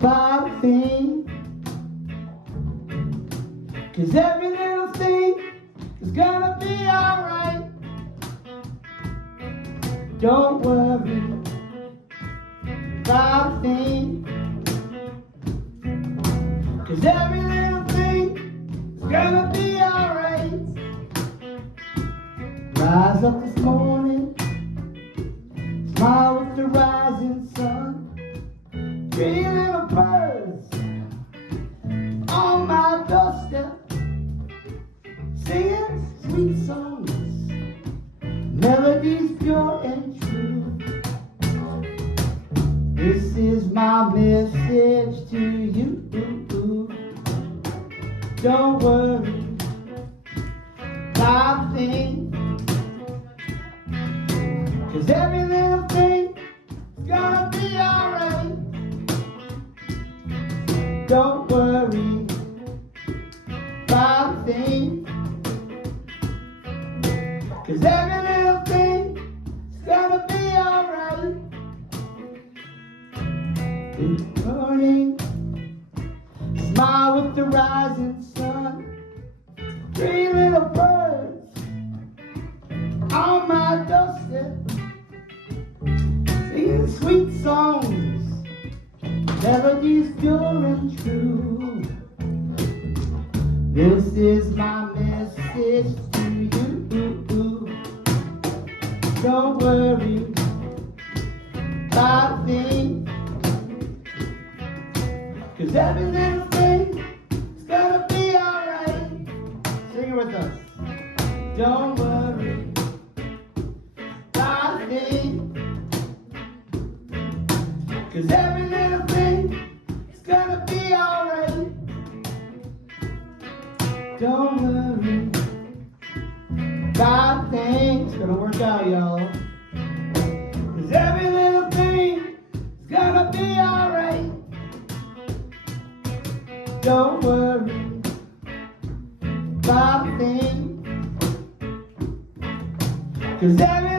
about a thing. 'Cause every little thing is gonna be alright. Don't worry about a thing. 'Cause every little thing is gonna be alright. Rise up this morning, smile with the rising sun. Three little birds on my doorstep, singing sweet songs, melodies pure and true. This is my message to you. Don't worry about a thing, 'cause every little thing is gonna be alright. Don't worry about a thing, 'cause every little thing is gonna be alright. Good morning, smile with the rising sun. Three little birds on my doorstep, singing sweet songs, melodies pure and true. This is my message to you. Don't worry about a thing, 'cause every little thing is gonna be alright. Sing it with us. Don't worry about a thing, 'cause every little thing is gonna be alright. Don't worry about a thing. It's gonna work out, y'all. 'Cause every little thing is gonna be alright. Don't worry about a thing, 'cause every